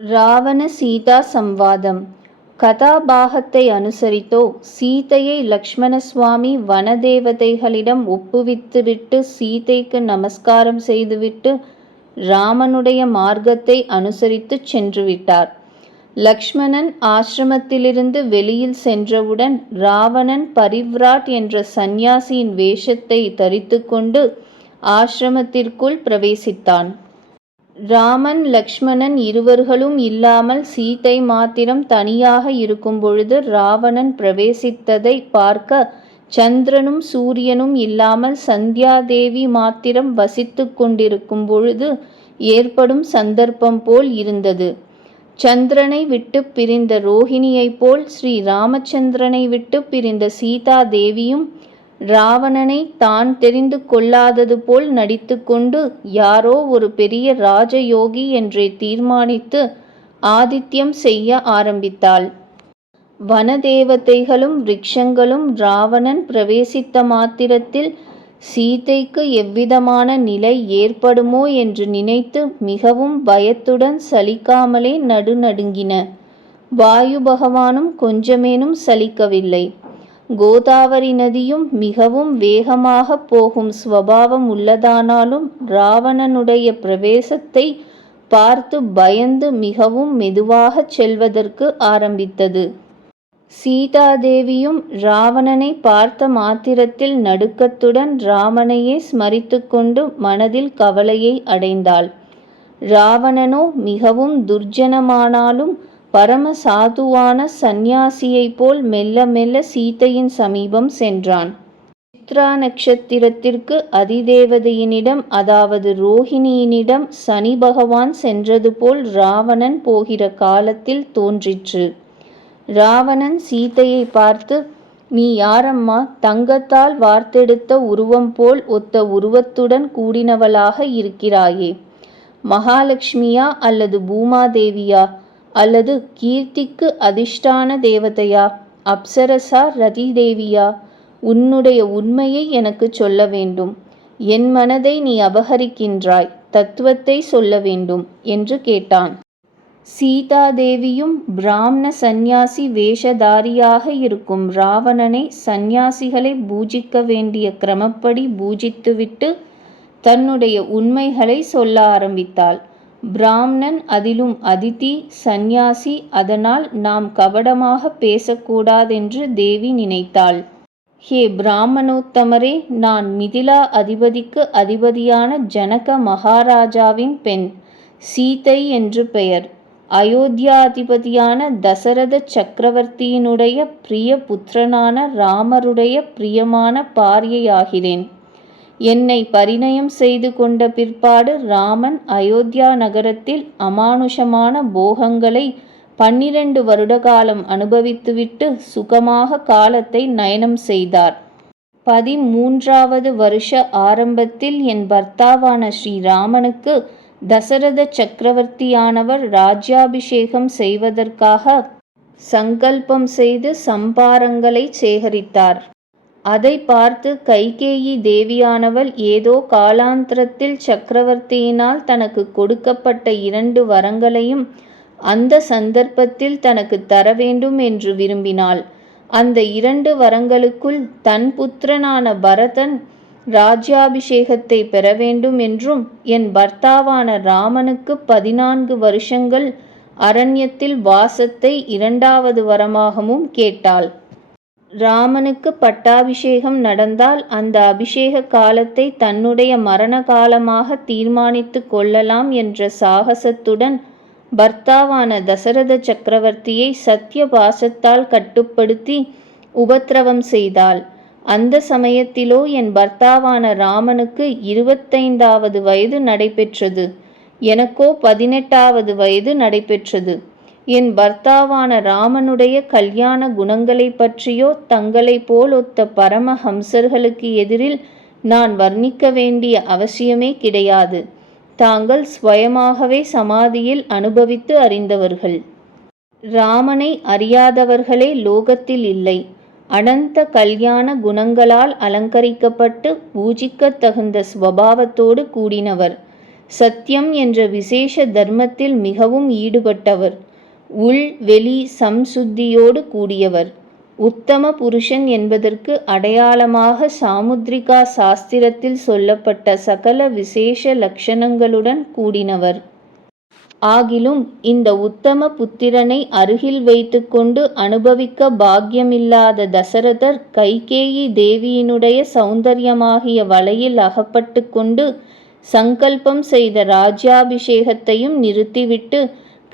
ராவண சீதா சம்வாதம் கதாபாகத்தை அனுசரித்தோ சீதையை லக்ஷ்மண சுவாமி வனதேவதைகளிடம் ஒப்புவித்துவிட்டு சீதைக்கு நமஸ்காரம் செய்துவிட்டு ராமனுடைய மார்க்கத்தை அனுசரித்துச் சென்றுவிட்டார். லக்ஷ்மணன் ஆசிரமத்திலிருந்து வெளியில் சென்றவுடன் ராவணன் பரிவ்ராட் என்ற சந்நியாசியின் வேஷத்தை தரித்துக்கொண்டு ஆசிரமத்திற்குள் பிரவேசித்தான். ராமன் லக்ஷ்மணன் இருவர்களும் இல்லாமல் சீதை மாத்திரம் தனியாக இருக்கும் பொழுது ராவணன் பிரவேசித்ததைப் பார்க்க சந்திரனும் சூரியனும் இல்லாமல் சந்தியாதேவி மாத்திரம் வசித்து கொண்டிருக்கும் பொழுது ஏற்படும் சந்தர்ப்பம் போல் இருந்தது. சந்திரனை விட்டுப் பிரிந்த ரோஹிணியைப் போல் ஸ்ரீ ராமச்சந்திரனை விட்டுப் பிரிந்த சீதா தேவியும் ராவணனை தான் தெரிந்து கொள்ளாதது போல் நடித்துக்கொண்டு யாரோ ஒரு பெரிய ராஜயோகி என்றே தீர்மானித்து ஆதித்யம் செய்ய ஆரம்பித்தாள். வனதேவதைகளும் விரக்ஷங்களும் ராவணன் பிரவேசித்த மாத்திரத்தில் சீதைக்கு எவ்விதமான நிலை ஏற்படுமோ என்று நினைத்து மிகவும் பயத்துடன் சலிக்காமலே நடுநடுங்கின. வாயு பகவானும் கொஞ்சமேனும் சலிக்கவில்லை. கோதாவரி நதியும் மிகவும் வேகமாகப் போகும் ஸ்வபாவம் உள்ளதானாலும் ராவணனுடைய பிரவேசத்தை பார்த்து பயந்து மிகவும் மெதுவாகச் செல்வதற்கு ஆரம்பித்தது. சீதாதேவியும் ராவணனை பார்த்த மாத்திரத்தில் நடுக்கத்துடன் ராமனையே ஸ்மரித்துக்கொண்டு மனதில் கவலையை அடைந்தாள். ராவணனோ மிகவும் துர்ஜனமானாலும் பரம சாதுவான சந்நியாசியைப் போல் மெல்ல மெல்ல சீதையின் சமீபம் சென்றான். சித்ரா நட்சத்திரத்திற்கு அதிதேவதையினிடம் அதாவது ரோகிணியினிடம் சனி பகவான் சென்றது போல் ராவணன் போகிற காலத்தில் தோன்றிற்று. ராவணன் சீதையைப் பார்த்து நீ யாரம்மா தங்கத்தால் வார்த்தெடுத்த உருவம் போல் ஒத்த உருவத்துடன் கூடினவளாக இருக்கிறாயே. மகாலக்ஷ்மியா அல்லது பூமாதேவியா அல்லது கீர்த்திக்கு அதிஷ்டான தேவதையா அப்சரசா ரதி தேவியா உன்னுடைய உண்மையை எனக்குச் சொல்ல வேண்டும். என் மனதை நீ அபகரிக்கின்றாய் தத்துவத்தை சொல்ல வேண்டும் என்று கேட்டான். சீதாதேவியும் பிராமண சந்நியாசி வேஷதாரியாக இருக்கும் ராவணனை சந்நியாசிகளை பூஜிக்க வேண்டிய கிரமப்படி பூஜித்துவிட்டு தன்னுடைய உண்மைகளை சொல்ல ஆரம்பித்தாள். பிராம்ணன் அதிலும் அதிதி சந்நியாசி அதனால் நாம் கபடமாக பேசக்கூடாதென்று தேவி நினைத்தாள். ஹே பிராமணோத்தமரே நான் மிதிலா அதிபதிக்கு அதிபதியான ஜனக மகாராஜாவின் பெண். சீதை என்று பெயர். அயோத்தியாதிபதியான தசரத சக்கரவர்த்தியினுடைய பிரிய புத்திரனான ராமருடைய பிரியமான பாரியையாகிறேன் என்னை பரிணயம் செய்து கொண்ட பிற்பாடு ராமன் அயோத்தியா நகரத்தில் அமானுஷமான போகங்களை பன்னிரண்டு வருடகாலம் அனுபவித்துவிட்டு சுகமாக காலத்தை நயனம் செய்தார். பதிமூன்றாவது வருஷ ஆரம்பத்தில் என் பர்த்தாவான ஸ்ரீராமனுக்கு தசரத சக்கரவர்த்தியானவர் ராஜ்யாபிஷேகம் செய்வதற்காக சங்கல்பம் செய்து சம்பாரங்களைச் சேகரித்தார். அதைப் பார்த்து கைகேயி தேவியானவள் ஏதோ காலாந்தரத்தில் சக்கரவர்த்தியினால் தனக்கு கொடுக்கப்பட்ட இரண்டு வரங்களையும் அந்த சந்தர்ப்பத்தில் தனக்கு தர வேண்டும் என்று விரும்பினாள். அந்த இரண்டு வரங்களுக்குள் தன் புத்திரனான பரதன் ராஜ்யாபிஷேகத்தைப் பெற வேண்டும் என்றும் என் பர்த்தாவான ராமனுக்குப் பதினான்கு வருஷங்கள் அரண்யத்தில் வாசத்தை இரண்டாவது வரமாகவும் கேட்டாள். ராமனுக்கு பட்டாபிஷேகம் நடந்தால் அந்த அபிஷேக காலத்தை தன்னுடைய மரண காலமாகத் தீர்மானித்துக் கொள்ளலாம் என்ற சாகசத்துடன் பர்த்தாவான தசரத சக்கரவர்த்தியை சத்ய பாசத்தால் கட்டுப்படுத்தி உபத்திரவம் செய்தாள். அந்த சமயத்திலோ என் பர்த்தாவான ராமனுக்கு இருபத்தைந்தாவது வயது நடைபெற்றது. எனக்கோ பதினெட்டாவது வயது நடைபெற்றது. என் பர்த்தாவான ராமனுடைய கல்யாண குணங்களைப் பற்றியோ தங்களைப் போல் ஒத்த பரமஹம்சர்களுக்கு எதிரில் நான் வர்ணிக்க வேண்டிய அவசியமே கிடையாது. தாங்கள் ஸ்வயமாகவே சமாதியில் அனுபவித்து அறிந்தவர்கள். ராமனை அறியாதவர்களே லோகத்தில் இல்லை. அனந்த கல்யாண குணங்களால் அலங்கரிக்கப்பட்டு பூஜிக்கத் தகுந்த ஸ்வபாவத்தோடு கூடினவர். சத்தியம் என்ற விசேஷ தர்மத்தில் மிகவும் ஈடுபட்டவர் உள் வெளி சம்சுத்தியோடு கூடியவர். உத்தம புருஷன் என்பதற்கு அடையாளமாக சாமுத்ரிகா சாஸ்திரத்தில் சொல்லப்பட்ட சகல விசேஷ லட்சணங்களுடன் கூடினவர். ஆகிலும் இந்த உத்தம புத்திரனை அருகில் வைத்துக்கொண்டு அனுபவிக்க பாக்கியமில்லாத தசரதர் கைகேயி தேவியினுடைய சௌந்தரியமாகிய வலையில் அகப்பட்டு கொண்டு சங்கல்பம் செய்த ராஜ்யாபிஷேகத்தையும் நிறுத்திவிட்டு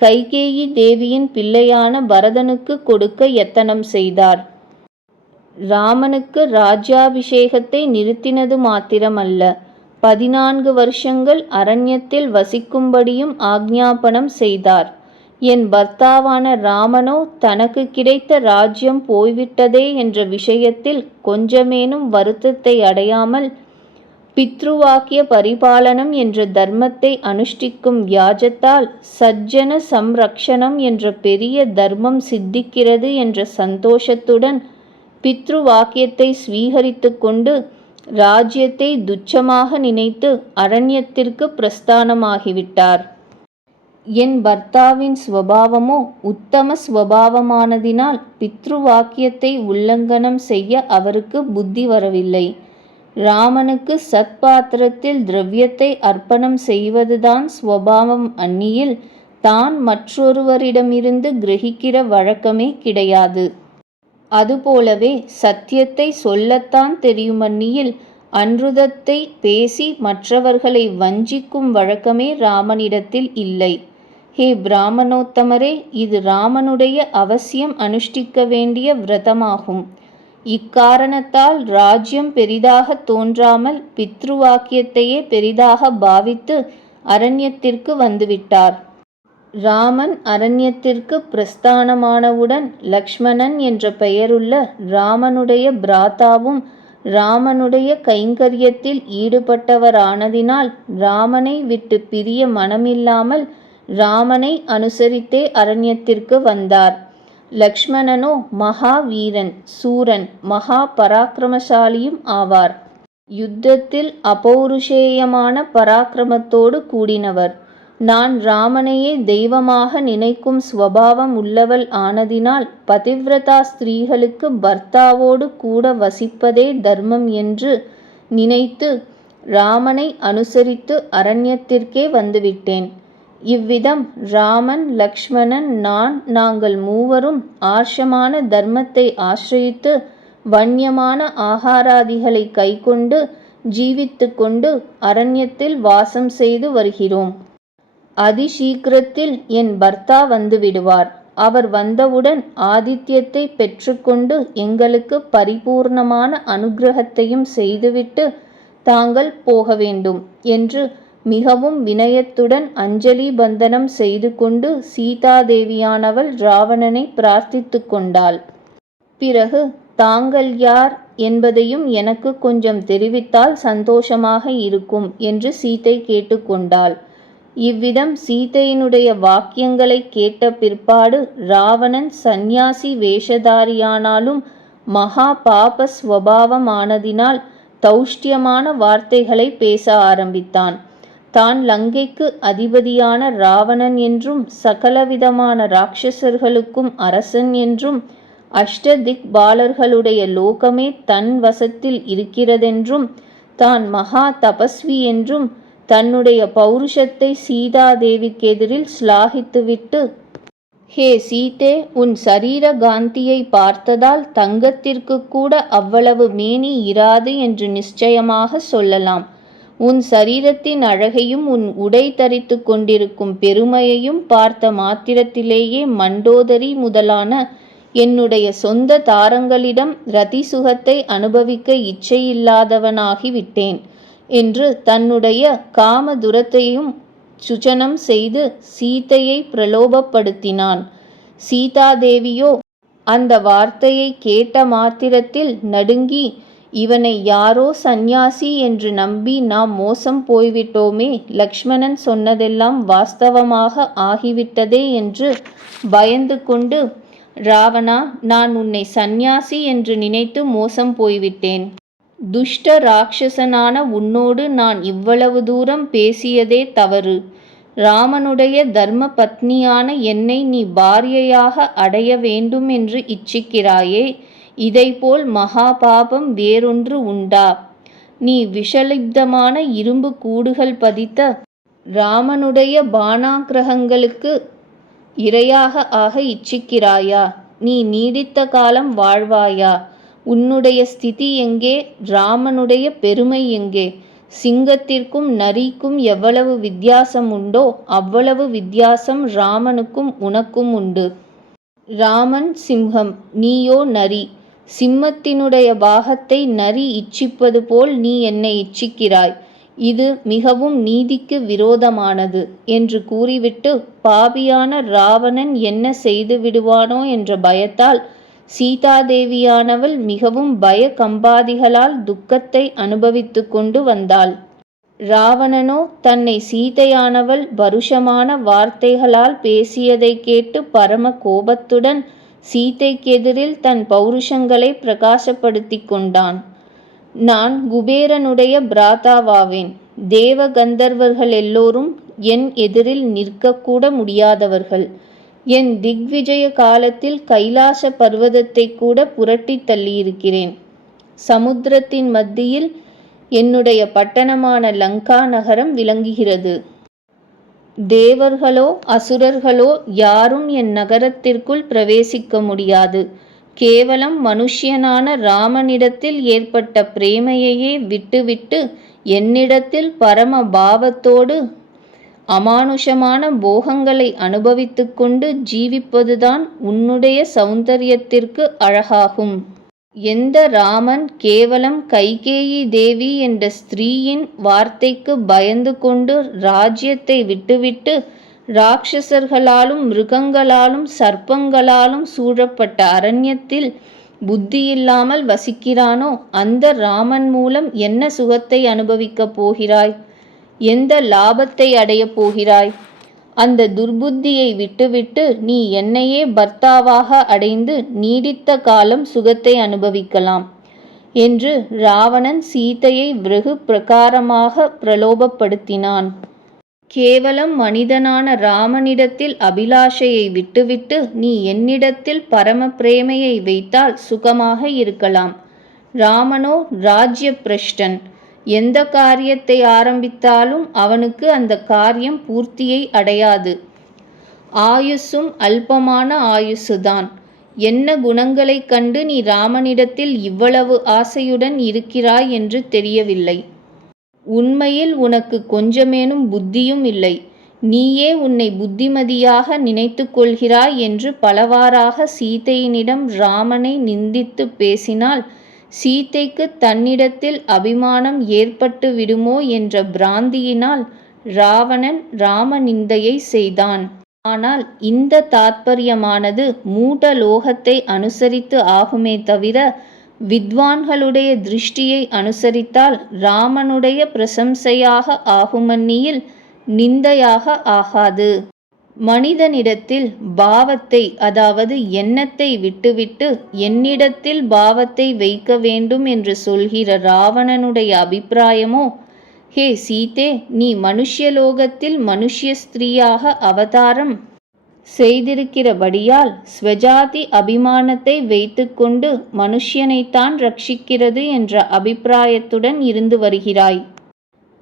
கைகேயி தேவியின் பிள்ளையான பரதனுக்கு கொடுக்க எத்தனம் செய்தார். ராமனுக்கு ராஜ்யாபிஷேகத்தை நிறுத்தினது மாத்திரமல்ல. பதினான்கு வருஷங்கள் அரண்யத்தில் வசிக்கும்படியும் ஆக்ஞாபனம் செய்தார். என் பர்த்தாவான ராமனோ தனக்கு கிடைத்த ராஜ்யம் போய்விட்டதே என்ற விஷயத்தில் கொஞ்சமேனும் வருத்தத்தை அடையாமல் பித்ருவாக்கிய பரிபாலனம் என்ற தர்மத்தை அனுஷ்டிக்கும் வியாஜத்தால் சஜ்ஜன சம்ரக்ஷணம் என்ற பெரிய தர்மம் சித்திக்கிறது என்ற சந்தோஷத்துடன் பித்ருவாக்கியத்தை ஸ்வீகரித்து கொண்டு ராஜ்யத்தை துச்சமாக நினைத்து அரண்யத்திற்கு பிரஸ்தானமாகிவிட்டார். என் பர்த்தாவின் ஸ்வபாவமோ உத்தம ஸ்வபாவமானதினால் பித்ருவாக்கியத்தை உல்லங்கனம் செய்ய அவருக்கு புத்தி வரவில்லை. ராமனுக்கு சத்பாத்திரத்தில் திரவியத்தை அர்ப்பணம் செய்வதுதான் ஸ்வபாவம் அந்நியில். தான் மற்றொருவரிடமிருந்து கிரகிக்கிற வழக்கமே கிடையாது. அதுபோலவே சத்தியத்தை சொல்லத்தான் தெரியுமன்னியில் அன்றுதத்தை பேசி மற்றவர்களை வஞ்சிக்கும் வழக்கமே ராமனிடத்தில் இல்லை. ஹே பிராமணோத்தமரே இது ராமனுடைய அவசியம் அனுஷ்டிக்க வேண்டிய விரதமாகும். இக்காரணத்தால் ராஜ்யம் பெரிதாக தோன்றாமல் பித்ருவாக்கியத்தையே பெரிதாக பாவித்து அரண்யத்திற்கு வந்துவிட்டார். ராமன் அரண்யத்திற்கு பிரஸ்தானமானவுடன் லக்ஷ்மணன் என்ற பெயருள்ள ராமனுடைய பிராத்தாவும் ராமனுடைய கைங்கரியத்தில் ஈடுபட்டவரானதினால் ராமனை விட்டு பிரிய மனமில்லாமல் ராமனை அனுசரித்தே அரண்யத்திற்கு வந்தார். லக்ஷ்மணனோ மகாவீரன் சூரன் மகா பராக்கிரமசாலியும் ஆவார். யுத்தத்தில் அபௌருஷேயமான பராக்கிரமத்தோடு கூடினவர். நான் ராமனையே தெய்வமாக நினைக்கும் ஸ்வபாவம் உள்ளவள் ஆனதினால் பதிவிரதா ஸ்திரீகளுக்கு பர்த்தாவோடு கூட வசிப்பதே தர்மம் என்று நினைத்து ராமனை அனுசரித்து அரண்யத்திற்கே வந்துவிட்டேன். இவ்விதம் ராமன் லக்ஷ்மணன் நான் நாங்கள் மூவரும் ஆர்ஷமான தர்மத்தை ஆசிரியித்து வன்யமான ஆகாராதிகளை கைக்கொண்டு ஜீவித்து கொண்டு அரண்யத்தில் வாசம் செய்து வருகிறோம். அதிசீக்கிரத்தில் என் பர்த்தா வந்துவிடுவார். அவர் வந்தவுடன் ஆதித்யத்தை பெற்றுக்கொண்டு எங்களுக்கு பரிபூர்ணமான அனுகிரகத்தையும் செய்துவிட்டு தாங்கள் போக வேண்டும் என்று மிகவும் வினயத்துடன் அஞ்சலி பந்தனம் செய்து கொண்டு சீதாதேவியானவள் ராவணனை பிரார்த்தித்து கொண்டாள். பிறகு தாங்கள் யார் என்பதையும் எனக்கு கொஞ்சம் தெரிவித்தால் சந்தோஷமாக இருக்கும் என்று சீதை கேட்டுக்கொண்டாள் இவ்விதம் சீதையினுடைய வாக்கியங்களை கேட்ட பிற்பாடு ராவணன் சந்நியாசி வேஷதாரியானாலும் மகா பாப ஸ்வபாவமானதினால் தௌஷ்டியமான வார்த்தைகளை பேச ஆரம்பித்தான். தான் லங்கைக்கு அதிபதியான ராவணன் என்றும் சகலவிதமான ராட்சசர்களுக்கும் அரசன் என்றும் அஷ்டதிக் பாலர்களுடைய லோகமே தன் வசத்தில் இருக்கிறதென்றும் தான் மகா தபஸ்வி என்றும் தன்னுடைய பௌருஷத்தை சீதாதேவிக்கு எதிரில் ஸ்லாகித்துவிட்டு ஹே சீதே உன் சரீர காந்தியை பார்த்ததால் தங்கத்திற்கு கூட அவ்வளவு மேனி இராது என்று நிச்சயமாக சொல்லலாம். உன் சரீரத்தின் அழகையும் உன் உடை தரித்து கொண்டிருக்கும் பெருமையையும் பார்த்த மாத்திரத்திலேயே மண்டோதரி முதலான என்னுடைய சொந்த தாரங்களிடம் ரதி சுகத்தை அனுபவிக்க இச்சையில்லாதவனாகிவிட்டேன் என்று தன்னுடைய காமதுரத்தையும் சுச்சனம் செய்து சீதையை பிரலோபப்படுத்தினான். சீதாதேவியோ அந்த வார்த்தையை கேட்ட மாத்திரத்தில் நடுங்கி இவனை யாரோ சந்நியாசி என்று நம்பி நாம் மோசம் போய்விட்டோமே. லக்ஷ்மணன் சொன்னதெல்லாம் வாஸ்தவமாக ஆகிவிட்டதே என்று பயந்து கொண்டு ராவணா நான் உன்னை சந்நியாசி என்று நினைத்து மோசம் போய்விட்டேன். துஷ்ட ராட்சசனான உன்னோடு நான் இவ்வளவு தூரம் பேசியதே தவறு. ராமனுடைய தர்ம பத்னியான என்னை நீ பாரியையாக அடைய வேண்டும் என்று இச்சிக்கிறாயே. இதைப்போல் மகா பாபம் வேறொன்று உண்டா? நீ விஷலிப்தமான இரும்பு கூடுகள் பதித்த ராமனுடைய பானாகிரகங்களுக்கு இரையாக ஆக இச்சிக்கிறாயா? நீ நீடித்த காலம் வாழ்வாயா? உன்னுடைய ஸ்திதி எங்கே? ராமனுடைய பெருமை எங்கே? சிங்கத்திற்கும் நரிக்கும் எவ்வளவு வித்தியாசம் உண்டோ அவ்வளவு வித்தியாசம் ராமனுக்கும் உனக்கும் உண்டு. ராமன் சிம்ஹம் நீயோ நரி. சிம்மத்தினுடைய பாகத்தை நரி இச்சிப்பது போல் நீ என்னை இச்சிக்கிறாய். இது மிகவும் நீதிக்கு விரோதமானது என்று கூறிவிட்டு பாபியான ராவணன் என்ன செய்து விடுவானோ என்ற பயத்தால் சீதாதேவியானவள் மிகவும் பய கம்பாதிகளால் துக்கத்தை அனுபவித்து கொண்டு வந்தாள். ராவணனோ தன்னை சீதையானவள் வருஷமான வார்த்தைகளால் பேசியதை கேட்டு பரம கோபத்துடன் சீதைக்கெதிரில் தன் பௌருஷங்களை பிரகாசப்படுத்தி கொண்டான். நான் குபேரனுடைய பிராதாவாவேன். தேவ கந்தர்வர்கள் எல்லோரும் என் எதிரில் நிற்கக்கூட முடியாதவர்கள். என் திக்விஜய காலத்தில் கைலாச பர்வதத்தை கூட புரட்டி தள்ளியிருக்கிறேன். சமுத்திரத்தின் மத்தியில் என்னுடைய பட்டணமான லங்கா நகரம் விளங்குகிறது. தேவர்களோ அசுரர்களோ யாரும் என் நகரத்திற்குள் பிரவேசிக்க முடியாது. கேவலம் மனுஷ்யனான ராமனிடத்தில் ஏற்பட்ட பிரேமையையே விட்டுவிட்டு என்னிடத்தில் பரம பாவத்தோடு அமானுஷமான போகங்களை அனுபவித்துக்கொண்டு ஜீவிப்பதுதான் உன்னுடைய சௌந்தரியத்திற்கு அழகாகும். எந்த ராமன் கேவலம் கைகேயி தேவி என்ற ஸ்திரீயின் வார்த்தைக்கு பயந்து கொண்டு ராஜ்யத்தை விட்டுவிட்டு ராட்சசர்களாலும் மிருகங்களாலும் சர்ப்பங்களாலும் சூழப்பட்ட அரண்யத்தில் புத்தியில்லாமல் வசிக்கிறானோ அந்த ராமன் மூலம் என்ன சுகத்தை அனுபவிக்கப் போகிறாய்? எந்த லாபத்தை அடையப் போகிறாய்? அந்த துர்புத்தியை விட்டுவிட்டு நீ என்னையே பர்த்தாவாக அடைந்து நீடித்த காலம் சுகத்தை அனுபவிக்கலாம் என்று ராவணன் சீதையை வெகு பிரகாரமாக பிரலோபப்படுத்தினான். கேவலம் மனிதனான ராமனிடத்தில் அபிலாஷையை விட்டுவிட்டு நீ என்னிடத்தில் பரம பிரேமையை வைத்தால் சுகமாக இருக்கலாம். ராமனோ ராஜ்ய பிரஷ்டன். எந்த காரியத்தை ஆரம்பித்தாலும் அவனுக்கு அந்த காரியம் பூர்த்தியை அடையாது. ஆயுசும் அல்பமான ஆயுசுதான். என்ன குணங்களைக் கண்டு நீ ராமனிடத்தில் இவ்வளவு ஆசையுடன் இருக்கிறாய் என்று தெரியவில்லை. உண்மையில் உனக்கு கொஞ்சமேனும் புத்தியும் இல்லை. நீயே உன்னை புத்திமதியாக நினைத்து கொள்கிறாய் என்று பலவாறாக சீதையினிடம் ராமனை நிந்தித்து பேசினால் சீதைக்கு தன்னிடத்தில் அபிமானம் ஏற்பட்டு விடுமோ என்ற பிராந்தியினால் ராவணன் ராமநிந்தையை செய்தான். ஆனால் இந்த தாத்பரியமானது மூட லோகத்தை அனுசரித்து ஆகுமே தவிர வித்வான்களுடைய திருஷ்டியை அனுசரித்தால் ராமனுடைய பிரசம்சையாக ஆகுமன்னியில் நிந்தையாக ஆகாது. மனிதனிடத்தில் பாவத்தை அதாவது எண்ணத்தை விட்டுவிட்டு என்னிடத்தில் பாவத்தை வைக்க வேண்டும் என்று சொல்கிற ராவணனுடைய அபிப்பிராயமோ ஹே சீதே நீ மனுஷ்யலோகத்தில் மனுஷ்ய ஸ்திரீயாக அவதாரம் செய்திருக்கிறபடியால் ஸ்வஜாதி அபிமானத்தை வைத்துக்கொண்டு மனுஷ்யனைத்தான் ரட்சிக்கிறது என்ற அபிப்பிராயத்துடன் இருந்து வருகிறாய்.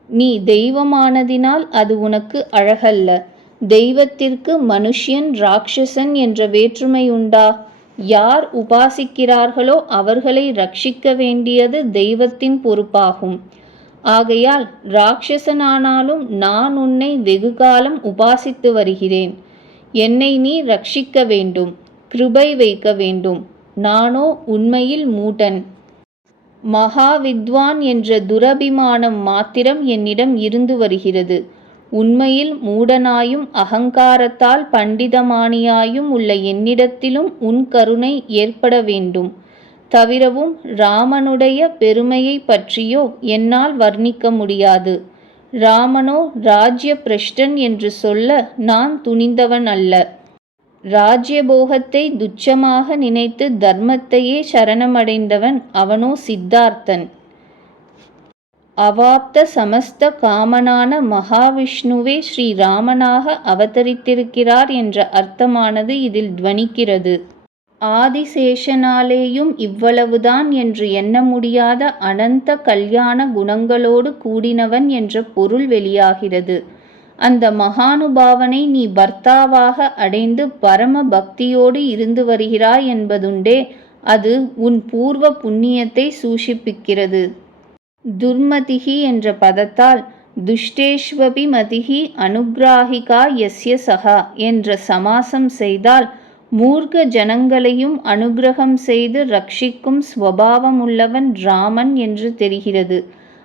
நீ தெய்வமானதினால் அது உனக்கு அழகல்ல. தெய்வத்திற்கு மனுஷ்யன் ராட்சசன் என்ற வேற்றுமை உண்டா? யார் உபாசிக்கிறார்களோ அவர்களை ரட்சிக்க வேண்டியது தெய்வத்தின் பொறுப்பாகும். ஆகையால் ராட்சசனானாலும் நான் உன்னை வெகுகாலம் உபாசித்து வருகிறேன். என்னை நீ ரட்சிக்க வேண்டும் கிருபை வைக்க வேண்டும். நானோ உண்மையில் மூடன். மகாவித்வான் என்ற துரபிமானம் மாத்திரம் என்னிடம் இருந்து வருகிறது. உண்மையில் மூடனாயும் அகங்காரத்தால் பண்டிதமானியாயும் உள்ள என்னிடத்திலும் உன் கருணை ஏற்பட வேண்டும். தவிரவும் ராமனுடைய பெருமையை பற்றியோ என்னால் வர்ணிக்க முடியாது. ராமனோ ராஜ்ய பிரஷ்டன் என்று சொல்ல நான் துணிந்தவன் அல்ல. ராஜ்யபோகத்தை துச்சமாக நினைத்து தர்மத்தையே சரணமடைந்தவன் அவனோ சித்தார்த்தன். அவாப்த சமஸ்த காமனான மகாவிஷ்ணுவே ஸ்ரீராமனாக அவதரித்திருக்கிறார் என்ற அர்த்தமானது இதில் துவனிக்கிறது. ஆதிசேஷனாலேயும் இவ்வளவுதான் என்று எண்ண முடியாத அனந்த கல்யாண குணங்களோடு கூடினவன் என்ற பொருள் வெளியாகிறது. அந்த மகானுபாவனை நீ பர்த்தாவாக அடைந்து பரம பக்தியோடு இருந்து வருகிறாய் என்பதுண்டே அது உன் பூர்வ புண்ணியத்தை சூஷிப்பிக்கிறது. துர்மதிகி என்ற பதத்தால் துஷ்டேஷ்வபி மதிகி அனுகிராகிகா யஸ்ய சகா என்ற சமாசம் செய்தால் மூர்க்க ஜனங்களையும் அனுகிரகம் செய்து ரட்சிக்கும் ஸ்வபாவமுள்ளவன் ராமன் என்று தெரிகிறது.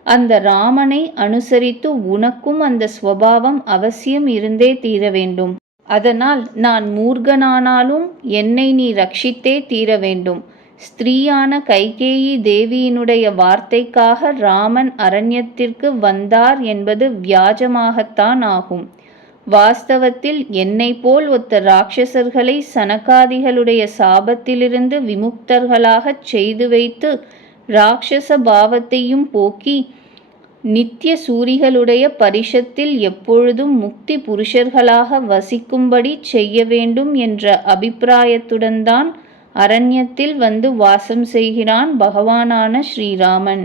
அந்த ராமனை அனுசரித்து உனக்கும் அந்த ஸ்வபாவம் அவசியம் இருந்தே தீர வேண்டும். அதனால் நான் மூர்கனானாலும் என்னை நீ ரட்சித்தே தீர வேண்டும். ஸ்திரீயான கைகேயி தேவியினுடைய வார்த்தைக்காக ராமன் அரண்யத்திற்கு வந்தார் என்பது வியாஜமாகத்தான் ஆகும். வாஸ்தவத்தில் என்னை போல் ஒத்த ராட்சசர்களை சனகாதிகளுடைய சாபத்திலிருந்து விமுக்தர்களாகச் செய்து வைத்து ராட்சச பாவத்தையும் போக்கி நித்திய சூரிகளுடைய பரிஷத்தில் எப்பொழுதும் முக்தி புருஷர்களாக வசிக்கும்படி செய்ய வேண்டும் என்ற அபிப்பிராயத்துடன் தான் அரண்யத்தில் வந்து வாசம் செய்கிறான் பகவானான ஸ்ரீராமன்.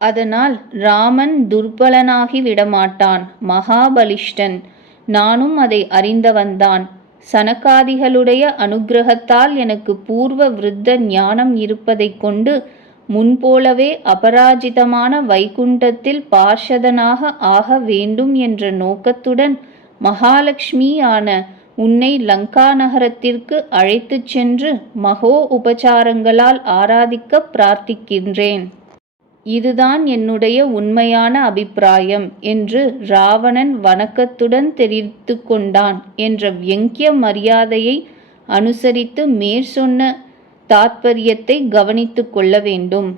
அதனால் ராமன் துர்பலனாகி விடமாட்டான் மகாபலிஷ்டன். நானும் அதை அறிந்தவன்தான். சனகாதிகளுடைய அனுகிரகத்தால் எனக்கு பூர்வ விருத்த ஞானம் இருப்பதைக் கொண்டு முன்போலவே அபராஜிதமான வைகுண்டத்தில் பார்ஷதனாக ஆக வேண்டும் என்ற நோக்கத்துடன் மகாலட்சுமியான உன்னை லங்கா நகரத்திற்கு அழைத்துச் சென்று மகோ உபச்சாரங்களால் ஆராதிக்க பிரார்த்திக்கின்றேன். இதுதான் என்னுடைய உண்மையான அபிப்பிராயம் என்று ராவணன் வணக்கத்துடன் தெரிவித்து கொண்டான் என்ற வியங்கிய மரியாதையை அனுசரித்து மேற்சொன்ன தாத்பரியத்தை கவனித்து கொள்ள வேண்டும்.